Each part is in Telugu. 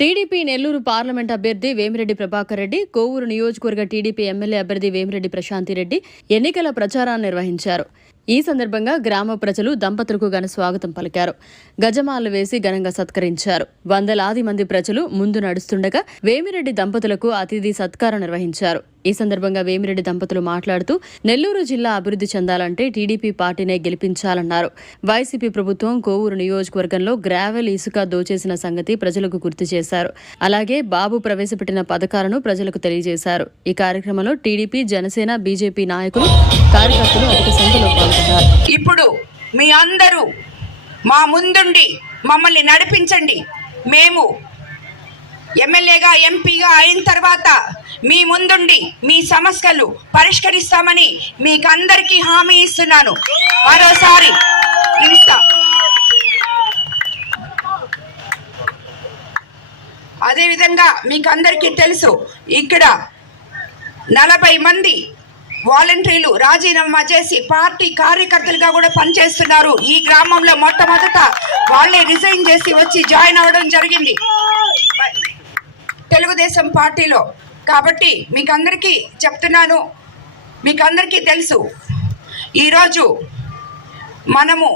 టీడీపీ నెల్లూరు పార్లమెంట్ అభ్యర్థి వేమిరెడ్డి ప్రభాకర్ రెడ్డి, కోవూరు నియోజకవర్గ టీడీపీ ఎమ్మెల్యే అభ్యర్థి వేమిరెడ్డి ప్రశాంతిరెడ్డి ఎన్నికల ప్రచారాన్ని నిర్వహించారు. ఈ సందర్భంగా గ్రామ ప్రజలు దంపతులకు ఘన స్వాగతం పలికారు. గజమాలు వేసి ఘనంగా సత్కరించారు. వందలాది మంది ప్రజలు ముందు నడుస్తుండగా వేమిరెడ్డి దంపతులకు అతిథి సత్కారం నిర్వహించారు. ఈ సందర్భంగా వేమిరెడ్డి దంపతులు మాట్లాడుతూ నెల్లూరు జిల్లా అభివృద్ధి చెందాలంటే టీడీపీ పార్టీనే గెలిపించాలన్నారు. వైసీపీ ప్రభుత్వం కోవూరు నియోజకవర్గంలో గ్రావెల్, ఇసుక దోచేసిన సంగతి ప్రజలకు గుర్తు చేశారు. అలాగే బాబు ప్రవేశపెట్టిన పథకాలను ప్రజలకు తెలియజేశారు. ఈ కార్యక్రమంలో టీడీపీ, జనసేన, బీజేపీ నాయకులు, కార్యకర్తలు అధిక సంఖ్యలో పాల్గొన్నారు. ఇప్పుడు మీ అందరూ మా ముందుండి మమ్మల్ని నడిపించండి. మేము ఎమ్మెల్యేగా, ఎంపీగా అయిన తర్వాత మీ ముందుండి మీ సమస్యలు పరిష్కరిస్తామని మీకు అందరికీ హామీ ఇస్తున్నాను. మరోసారి అదేవిధంగా మీకు అందరికీ తెలుసు, ఇక్కడ 40 మంది వాలంటీర్లు రాజీనామా చేసి పార్టీ కార్యకర్తలుగా కూడా పనిచేస్తున్నారు. ఈ గ్రామంలో మొట్టమొదట వాళ్ళే రిజైన్ చేసి వచ్చి జాయిన్ అవ్వడం జరిగింది తెలుగుదేశం పార్టీలో. కాబట్టి మీకు అందరికీ చెప్తున్నాను, మీకు అందరికీ తెలుసు, ఈరోజు మనము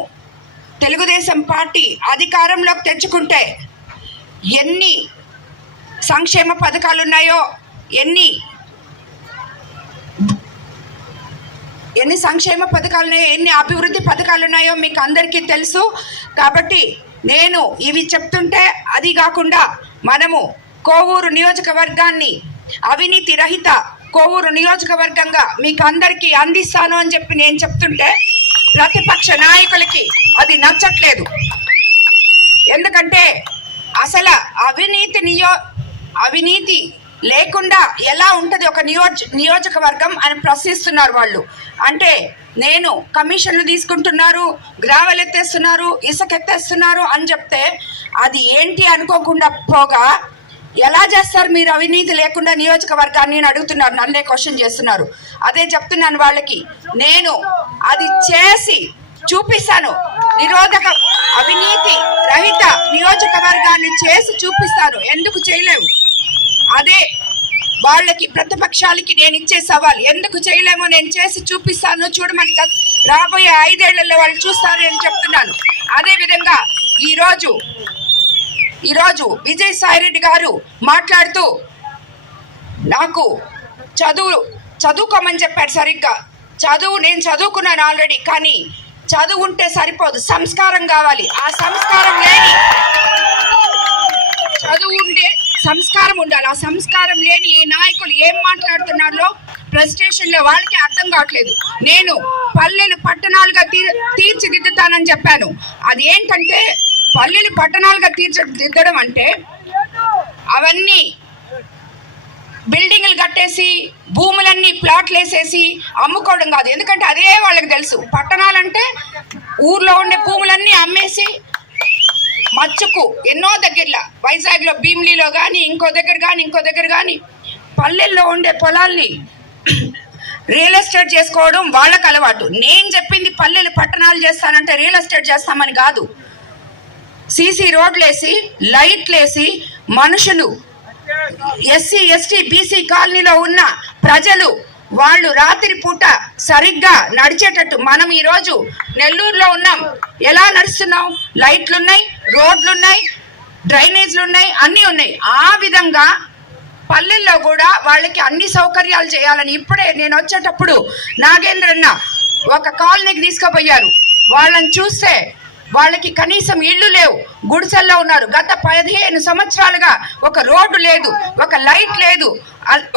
తెలుగుదేశం పార్టీ అధికారంలోకి తెచ్చుకుంటే ఎన్ని సంక్షేమ పథకాలు ఉన్నాయో, ఎన్ని సంక్షేమ పథకాలు ఉన్నాయో, ఎన్ని అభివృద్ధి పథకాలు ఉన్నాయో మీకు అందరికీ తెలుసు. కాబట్టి నేను ఇవి చెప్తుంటే, అది కాకుండా మనము కోవూరు నియోజకవర్గాన్ని అవినీతి రహిత కోవూరు నియోజకవర్గంగా మీకు అందరికీ అందిస్తాను అని చెప్పి నేను చెప్తుంటే ప్రతిపక్ష నాయకులకి అది నచ్చట్లేదు. ఎందుకంటే అసలు అవినీతి లేకుండా ఎలా ఉంటుంది ఒక నియోజకవర్గం అని ప్రశ్నిస్తున్నారు వాళ్ళు. అంటే నేను కమిషన్లు తీసుకుంటున్నారు, గ్రావెల్ ఎత్తేస్తున్నారు, ఇసుక ఎత్తేస్తున్నారు అని చెప్తే అది ఏంటి అనుకోకుండా పోగా ఎలా చేస్తారు మీరు అవినీతి లేకుండా నియోజకవర్గాన్ని అడుగుతున్నారు, నన్నే క్వశ్చన్ చేస్తున్నారు. అదే చెప్తున్నాను వాళ్ళకి, నేను అది చేసి చూపిస్తాను. అవినీతి రహిత నియోజకవర్గాన్ని చేసి చూపిస్తాను. ఎందుకు చేయలేము? అదే వాళ్ళకి, ప్రతిపక్షాలకి నేను ఇచ్చే సవాల్. ఎందుకు చేయలేమో నేను చేసి చూపిస్తాను, చూడమని రాబోయే 5 ఏళ్లలో వాళ్ళు చూస్తారు అని చెప్తున్నాను. అదేవిధంగా ఈరోజు విజయసాయిరెడ్డి గారు మాట్లాడుతూ నాకు చదువుకోమని చెప్పాడు. సరిగ్గా నేను చదువుకున్నాను ఆల్రెడీ, కానీ చదువు ఉంటే సరిపోదు, సంస్కారం కావాలి. ఆ సంస్కారం లేని చదువు ఉండే సంస్కారం ఉండాలి. ఆ సంస్కారం లేని ఈ నాయకులు ఏం మాట్లాడుతున్నారో ప్రెజెంటేషన్లో వాళ్ళకి అర్థం కావట్లేదు. నేను పల్లెలు పట్టణాలుగా తీర్చిదిద్దుతానని చెప్పాను. అది ఏంటంటే పల్లెలు పట్టణాలుగా తీర్చిదిద్దడం అంటే అవన్నీ బిల్డింగ్లు కట్టేసి భూములన్నీ ప్లాట్లు వేసేసి అమ్ముకోవడం కాదు. ఎందుకంటే అదే వాళ్ళకి తెలుసు. పట్టణాలంటే ఊర్లో ఉండే భూములన్నీ అమ్మేసి మచ్చుకు ఎన్నో దగ్గరలో, వైజాగ్లో భీమిలీలో కానీ ఇంకో దగ్గర కానీ పల్లెల్లో ఉండే పొలాల్ని రియల్ ఎస్టేట్ చేసుకోవడం వాళ్ళకు అలవాటు. నేను చెప్పింది పల్లెలు పట్టణాలు చేస్తానంటే రియల్ ఎస్టేట్ చేస్తామని కాదు. సీసీ రోడ్లేసి, లైట్లేసి, మనుషులు ఎస్సీ, ఎస్టీ, బీసీ కాలనీలో ఉన్న ప్రజలు వాళ్ళు రాత్రి పూట సరిగ్గా నడిచేటట్టు. మనం ఈరోజు నెల్లూరులో ఉన్నాం, ఎలా నడుస్తున్నాం? లైట్లున్నాయి, రోడ్లున్నాయి, డ్రైనేజ్లు ఉన్నాయి, అన్నీ ఉన్నాయి. ఆ విధంగా పల్లెల్లో కూడా వాళ్ళకి అన్ని సౌకర్యాలు చేయాలని ఇప్పుడే నేను వచ్చేటప్పుడు నాగేంద్రన్న ఒక కాలనీకి తీసుకుపోయారు. వాళ్ళని చూస్తే వాళ్ళకి కనీసం ఇళ్ళు లేవు, గుడిసెల్లో ఉన్నారు. గత 15 సంవత్సరాలుగా ఒక రోడ్డు లేదు, ఒక లైట్ లేదు,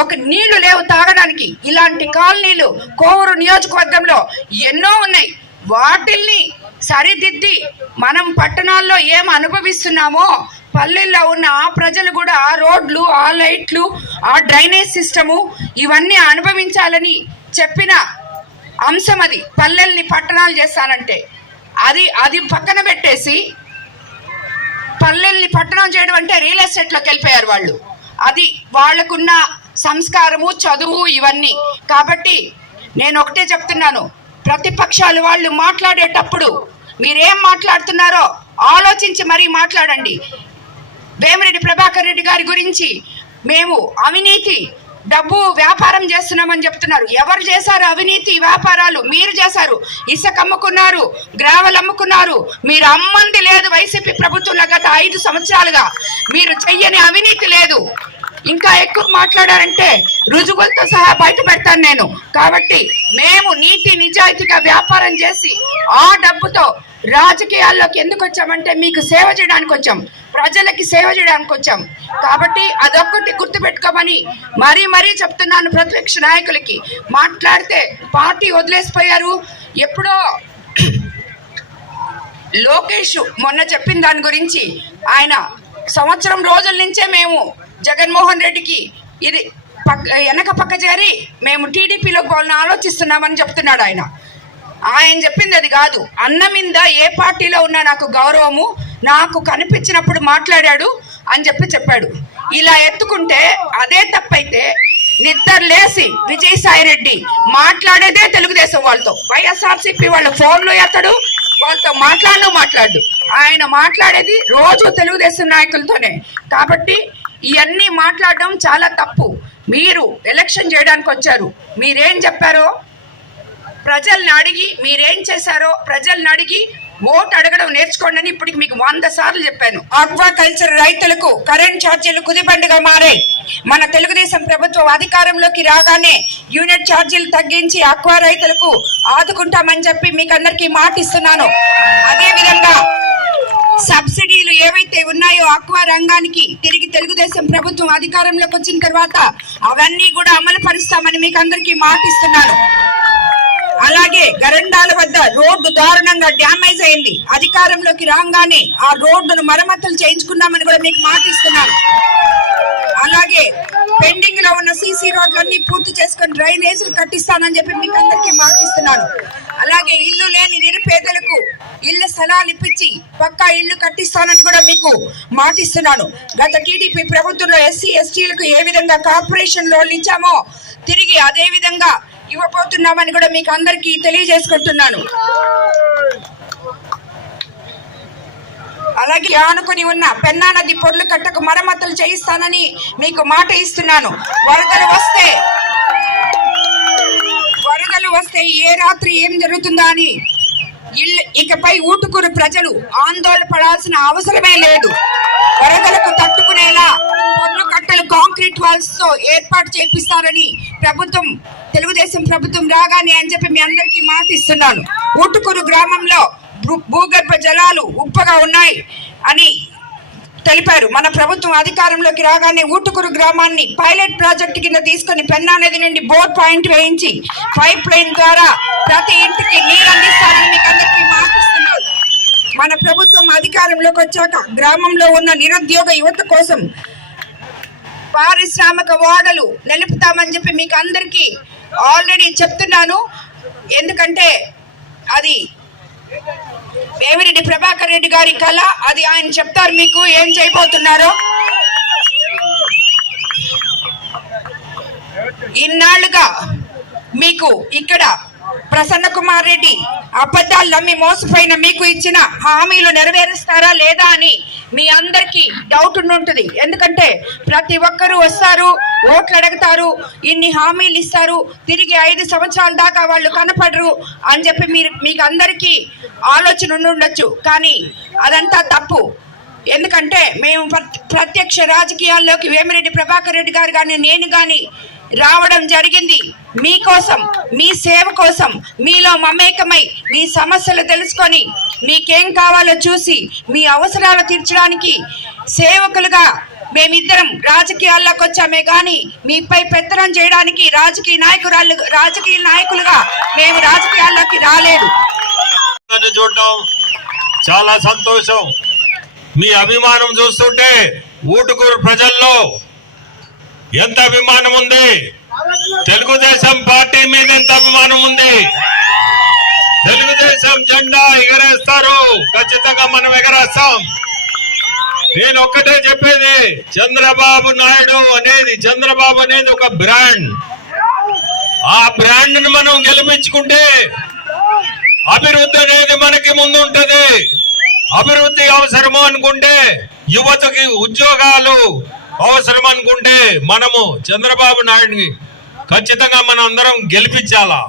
ఒక నీళ్లు లేవు తాగడానికి. ఇలాంటి కాలనీలు కోవూరు నియోజకవర్గంలో ఎన్నో ఉన్నాయి. వాటిల్ని సరిదిద్ది మనం పట్టణాల్లో ఏం అనుభవిస్తున్నామో పల్లెల్లో ఉన్న ఆ ప్రజలు కూడా ఆ రోడ్లు, ఆ లైట్లు, ఆ డ్రైనేజ్ సిస్టము ఇవన్నీ అనుభవించాలని చెప్పిన అంశం అది. పల్లెల్ని పట్టణాలు చేస్తానంటే అది పక్కన పెట్టేసి పల్లెల్ని పట్టణం చేయడం అంటే రియల్ ఎస్టేట్లోకి వెళ్ళిపోయారు వాళ్ళు. అది వాళ్ళకున్న సంస్కారము, చదువు ఇవన్నీ. కాబట్టి నేను ఒకటే చెప్తున్నాను, ప్రతిపక్షాలు వాళ్ళు మాట్లాడేటప్పుడు మీరేం మాట్లాడుతున్నారో ఆలోచించి మరీ మాట్లాడండి. వేమిరెడ్డి ప్రభాకర్ రెడ్డి గారి గురించి మేము అవినీతి డబ్బు వ్యాపారం చేస్తున్నామని చెప్తున్నారు. ఎవరు చేశారు అవినీతి వ్యాపారాలు? మీరు చేశారు. ఇసుక అమ్ముకున్నారు, గ్రావెల్ అమ్ముకున్నారు. మీరు అమ్మంది లేదు వైసీపీ ప్రభుత్వంలో గత 5 సంవత్సరాలుగా. మీరు చెయ్యని అవినీతి లేదు. ఇంకా ఎక్కువ మాట్లాడారంటే రుజువులతో సహా బయట పెడతాను నేను. కాబట్టి మేము నీతి నిజాయితీగా వ్యాపారం చేసి ఆ డబ్బుతో రాజకీయాల్లోకి ఎందుకు వచ్చామంటే మీకు సేవ చేయడానికి వచ్చాం, ప్రజలకి సేవ చేయడానికి వచ్చాం. కాబట్టి అదొక్కటి గుర్తుపెట్టుకోమని మరీ చెప్తున్నాను. ప్రతిపక్ష నాయకులకి మాట్లాడితే పార్టీ వదిలేసిపోయారు. ఎప్పుడో లోకేష్ మొన్న చెప్పిన దాని గురించి ఆయన సంవత్సరం రోజుల నుంచే మేము జగన్మోహన్ రెడ్డికి ఇది వెనక పక్క చేరి మేము టీడీపీలోకి పోవాలని ఆలోచిస్తున్నామని చెప్తున్నాడు. ఆయన చెప్పింది అది కాదు. అన్న మీద ఏ పార్టీలో ఉన్నా నాకు గౌరవము, నాకు కనిపించినప్పుడు మాట్లాడాడు అని చెప్పాడు. ఇలా ఎత్తుకుంటే అదే తప్పైతే నిద్ర లేసి విజయసాయి రెడ్డి మాట్లాడేదే తెలుగుదేశం వాళ్ళతో, వైఎస్ఆర్సీపీ వాళ్ళ ఫోన్లు ఎత్తడు, వాళ్ళతో మాట్లాడు. ఆయన మాట్లాడేది రోజు తెలుగుదేశం నాయకులతోనే. కాబట్టి ఇవన్నీ మాట్లాడడం చాలా తప్పు. మీరు ఎలక్షన్ చేయడానికి వచ్చారు. మీరేం చెప్పారో ప్రజల్ని అడిగి, మీరేం చేశారో ప్రజల్ని అడిగి ఓటు అడగడం నేర్చుకోండి అని ఇప్పటికి మీకు 100 సార్లు చెప్పాను. ఆక్వాకల్చర్ రైతులకు కరెంట్ ఛార్జీలు కుదిబండగా మారాయి. మన తెలుగుదేశం ప్రభుత్వం అధికారంలోకి రాగానే యూనిట్ ఛార్జీలు తగ్గించి ఆక్వా రైతులకు ఆదుకుంటామని చెప్పి మీకు అందరికీ మాట ఇస్తున్నాను. అదేవిధంగా సబ్సిడీలు ఏవైతే ఉన్నాయో ఆక్వా రంగానికి తిరిగి తెలుగుదేశం ప్రభుత్వం అధికారంలోకి వచ్చిన తర్వాత అవన్నీ కూడా అమలు పరుస్తామని మీకు అందరికీ మాట ఇస్తున్నాను. అలాగే గరండాల వద్ద రోడ్డు దారుణంగా డ్యామేజ్ అయింది. అధికారంలోకి రాగానే ఆ రోడ్డును మరమ్మతులు చేయించుకున్నామని కూడా మీకు మాట ఇస్తున్నాను. అలాగే పెండింగ్ లో ఉన్న సీసీ రోడ్లన్నీ పూర్తి చేసుకుని డ్రైనేజీలు కట్టిస్తానని చెప్పి మీకు అందరికీ మాట ఇస్తున్నాను. అలాగే ఇల్లు లేని నిరుపేదలకు ఇళ్ల స్థలాలు ఇప్పించి పక్కా ఇళ్లు కట్టిస్తానని కూడా మీకు మాట ఇస్తున్నాను. గత టీడీపీ ప్రభుత్వంలో ఎస్సీ ఎస్టీలకు ఏ విధంగా కార్పొరేషన్ లోన్లు ఇచ్చామో తిరిగి అదే విధంగా ఇవ్వబోతున్నామని కూడా మీకు అందరికీ తెలియజేసుకుంటున్నాను. అలాగే ఆనుకుని ఉన్న పెన్నా నది పొర్లు కట్టకు మరమ్మతులు చేయిస్తానని మీకు మాట ఇస్తున్నాను. వరదలు వస్తే ఏ రాత్రి ఏం జరుగుతుందా అని ఇకపై ఊటుకూరు ప్రజలు ఆందోళన పడాల్సిన అవసరమే లేదు. వరదలకు తట్టుకునేలా పొర్లు కట్టలు కాంక్రీట్ వాల్స్ తో ఏర్పాటు చేపిస్తారని తెలుగుదేశం ప్రభుత్వం రాగానే అని చెప్పి మీ అందరికీ మాట ఇస్తున్నాను. ఊటుకూరు గ్రామంలో భూగర్భ జలాలు ఉప్పగా ఉన్నాయి అని తెలిపారు. మన ప్రభుత్వం అధికారంలోకి రాగానే ఊటుకూరు గ్రామాన్ని పైలట్ ప్రాజెక్టు కింద తీసుకుని పెన్నా నది నుండి బోర్ పాయింట్ వేయించి పైప్ లైన్ ద్వారా ప్రతి ఇంటికి నీరు అందిస్తారని మీకు అందరికీ మాటిస్తున్నారు. మన ప్రభుత్వం అధికారంలోకి వచ్చాక గ్రామంలో ఉన్న నిరుద్యోగ యువత కోసం పారిశ్రామిక వాడలు నిలుపుతామని చెప్పి మీకు అందరికీ ఆల్రెడీ చెప్తున్నాను. ఎందుకంటే అది వేమిరెడ్డి ప్రభాకర్ రెడ్డి గారి కళ. అది ఆయన చెప్తారు మీకు ఏం చేయబోతున్నారో. ఇన్నాళ్లుగా మీకు ఇక్కడ ప్రసన్న కుమార్ రెడ్డి అబద్ధాలు నమ్మి మోసపోయిన మీకు ఇచ్చిన హామీలు నెరవేరుస్తారా లేదా అని మీ అందరికీ డౌట్ ఉంటుంది. ఎందుకంటే ప్రతి ఒక్కరూ వస్తారు, ఓట్లు అడుగుతారు, ఇన్ని హామీలు ఇస్తారు, తిరిగి 5 సంవత్సరాల దాకా వాళ్ళు కనపడరు అని చెప్పి మీకు అందరికీ ఆలోచన ఉండొచ్చు. కానీ అదంతా తప్పు. ఎందుకంటే మేము ప్రత్యక్ష రాజకీయాల్లోకి వేమిరెడ్డి ప్రభాకర్ రెడ్డి గారు కానీ నేను కానీ రావడం జరిగింది మీకోసం, మీ సేవ కోసం. మీలో మమేకమై మీ సమస్యలు తెలుసుకొని మీకేం కావాలో చూసి మీ అవసరాలు తీర్చడానికి సేవకులుగా మేమిద్దరం రాజకీయాల్లోకి వచ్చామే కానీ మీపై పెత్తనం చేయడానికి రాజకీయ నాయకులుగా మేము రాజకీయాల్లోకి రాలేదు. చూడటం చాలా సంతోషం. మీ అభిమానం చూస్తుంటే ఊటుకూరు ప్రజల్లో ఎంత అభిమానం ఉంది, తెలుగుదేశం పార్టీ మీద ఎంత అభిమానం ఉంది. తెలుగుదేశం జెండా ఎగరేస్తారు, ఖచ్చితంగా మనం ఎగరేస్తాం. నేను ఒక్కటే చెప్పేది, చంద్రబాబు అనేది ఒక బ్రాండ్. ఆ బ్రాండ్ ను మనం గెలిపించుకుంటే అభివృద్ధి అనేది మనకి ముందు ఉంటది. అభివృద్ధి అవసరము అనుకుంటే యువతకి ఉద్యోగాలు అవసరం అనుకుంటే మనము చంద్రబాబు నాయుడిని ఖచ్చితంగా మనం అందరం గెలిపించాలా.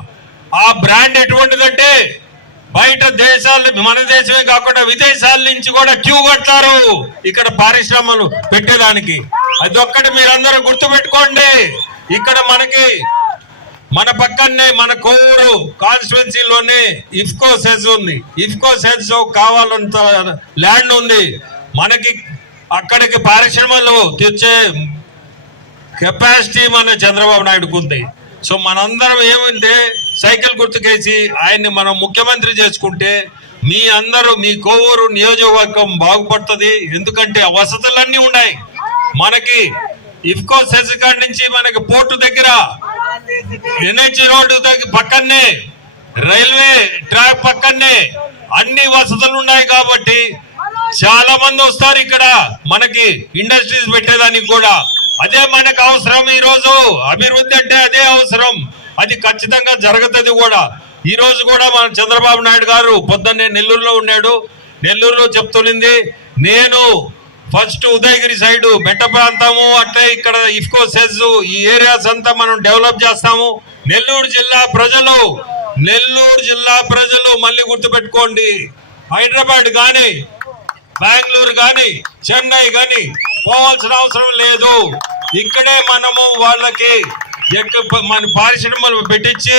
ఆ బ్రాండ్ ఎటువంటిదంటే బయట దేశాలు, మన దేశమే కాకుండా విదేశాల నుంచి కూడా క్యూ కడతారు ఇక్కడ పరిశ్రమలు పెట్టేదానికి. అదొక్కటి మీరందరూ గుర్తుపెట్టుకోండి. ఇక్కడ మన పక్కనే మన కోవూరు కాన్స్టిట్యున్సీలోనే ఇఫ్కో సెజ్ ఉంది. ఇఫ్కో సెజ్ కావాలంత ల్యాండ్ ఉంది మనకి. అక్కడికి పరిశ్రమలు తెచ్చే కెపాసిటీ మన చంద్రబాబు నాయుడుకు ఉంది. సో మనందరం ఏమంటే సైకిల్ గుర్తుకేసి ఆయన్ని మనం ముఖ్యమంత్రి చేసుకుంటే మీ కోవూరు నియోజకవర్గం బాగుపడుతుంది. ఎందుకంటే వసతులన్నీ ఉన్నాయి మనకి. ఇఫ్కో సెజ్ కాడి నుంచి మనకి పోర్టు దగ్గర ఎన్హెచ్ రోడ్డు పక్కనే, రైల్వే ట్రాక్ పక్కనే అన్ని వసతులు ఉన్నాయి కాబట్టి చాలా మంది వస్తారు ఇక్కడ మనకి ఇండస్ట్రీస్ పెట్టేదానికి కూడా. అదే మనకు అవసరం. ఈ రోజు అభివృద్ధి అంటే అదే అవసరం. అది ఖచ్చితంగా జరుగుతుంది కూడా. ఈ రోజు కూడా మన చంద్రబాబు నాయుడు గారు పొద్దున్నే నెల్లూరులో ఉన్నాడు. నెల్లూరులో చెప్తున్నది, నేను ఫస్ట్ ఉదయగిరి సైడ్ మెట్ట ప్రాంతము, అట్లే ఇక్కడ ఇఫ్కో సెజ్ ఈ ఏరియాస్ అంతా మనం డెవలప్ చేస్తాము. నెల్లూరు జిల్లా ప్రజలు మళ్ళీ గుర్తుపెట్టుకోండి, హైదరాబాద్ కానీ బెంగళూరు కానీ చెన్నై కానీ పోవాల్సిన అవసరం లేదు. ఇక్కడే మనము వాళ్ళకి మన పరిశ్రమలు పెట్టించి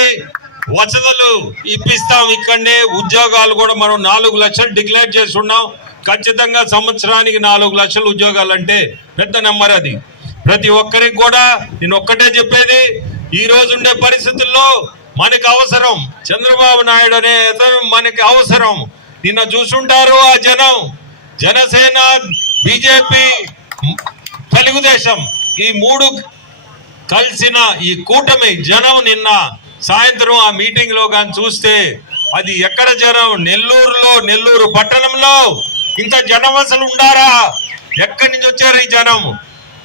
వసతులు ఇప్పిస్తాం. ఇక్కడనే ఉద్యోగాలు కూడా మనం 4 లక్షలు డిక్లేర్ చేస్తున్నాం. ఖచ్చితంగా సంవత్సరానికి 4 లక్షల ఉద్యోగాలు అంటే పెద్ద నెంబర్. అది ప్రతి ఒక్కరికి కూడా నేను ఒక్కటే చెప్పేది, ఈ రోజు ఉండే పరిస్థితుల్లో మనకి అవసరం చంద్రబాబు నాయుడు అనే మనకి అవసరం. నిన్న చూసుంటారు ఆ జనసేన, బీజేపీ, తెలుగుదేశం ఈ 3 కలిసిన ఈ కూటమి జనం నిన్న సాయంత్రం ఆ మీటింగ్ లో కానీ చూస్తే అది ఎక్కడ జనం, నెల్లూరు పట్టణంలో ఇంత జనం అసలు ఉండారా? ఎక్కడి నుంచి వచ్చారు ఈ జనం?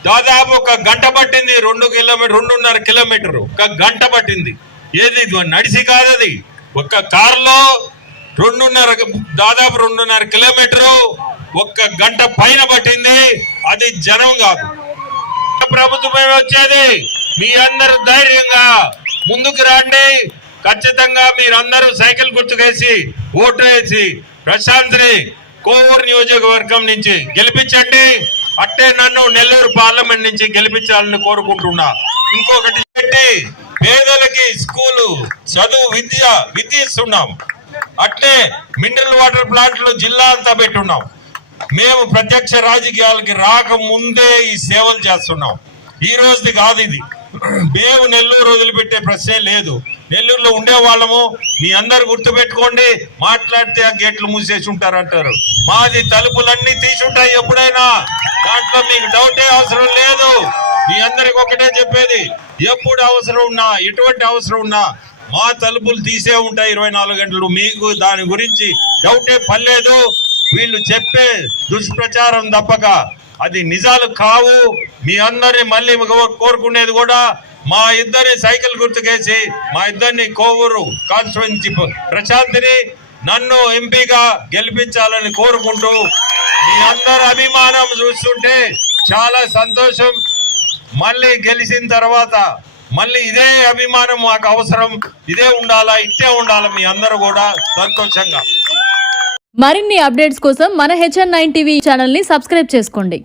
దాదాపు 1 గంట పట్టింది. 2.5 కిలోమీటర్ 1 గంట పట్టింది. ఏది నడిచి కాదు, అది ఒక కారులో దాదాపు 2.5 కిలోమీటరు 1 గంట పైన పట్టింది. అది జనం కాదు, ప్రభుత్వమే వచ్చేది. మీ అందరు ధైర్యంగా ముందుకు రండి. ఖచ్చితంగా మీరందరూ సైకిల్ గుర్తుకేసి ఓటు వేసి ప్రశాంత్ని కోవూరు నియోజకవర్గం నుంచి గెలిపించండి. అట్టే నన్ను నెల్లూరు పార్లమెంట్ నుంచి గెలిపించాలని కోరుకుంటున్నా. ఇంకొకటి పెట్టి పేదలకి స్కూలు చదువు విద్య ఇస్తున్నాం. అట్లే మినరల్ వాటర్ ప్లాంట్లు జిల్లా అంతా పెట్టున్నాం. మేము ప్రత్యక్ష రాజకీయాలకి రాకముందే ఈ సేవలు చేస్తున్నాం. ఈ రోజుది కాదు ఇది. మేము నెల్లూరు వదిలిపెట్టే ప్రశ్నే లేదు. నెల్లూరులో ఉండే వాళ్ళము. మీ అందరు గుర్తు పెట్టుకోండి, మాట్లాడితే ఆ గేట్లు మూసేసి ఉంటారంటారు. మాది తలుపులన్నీ తీసుంటాయి ఎప్పుడైనా. దాంట్లో మీకు డౌటే అవసరం లేదు. మీ అందరికి ఒకటే చెప్పేది, ఎప్పుడు అవసరం ఉన్నా, ఎటువంటి అవసరం ఉన్నా మా తలుపులు తీసే ఉంటాయి 24 గంటలు. మీకు దాని గురించి డౌటే పర్లేదు. వీళ్ళు చెప్పే దుష్ప్రచారం తప్పక అది నిజాలు కావు. మీ అందరిని మళ్ళీ కోరుకునేది కూడా మా ఇద్దరిని సైకిల్ గుర్తుకేసి మా ఇద్దరిని కోవూరు కాన్స్టిట్యుయెన్సీ ప్రశాంతిని నన్ను ఎంపీగా గెలిపించాలని కోరుకుంటూ మీ అందరి అభిమానం చూస్తుంటే చాలా సంతోషం. మళ్ళీ గెలిచిన తర్వాత మళ్ళీ ఇదే అభిమానం మాకు అవసరం. ఇదే ఉండాలా, ఇట్టే ఉండాలా. మీ అందరూ కూడా సంతోషంగా. మరిన్ని అప్డేట్స్ కోసం మన HN9 టీవీ ఛానల్ని సబ్స్క్రైబ్ చేసుకోండి.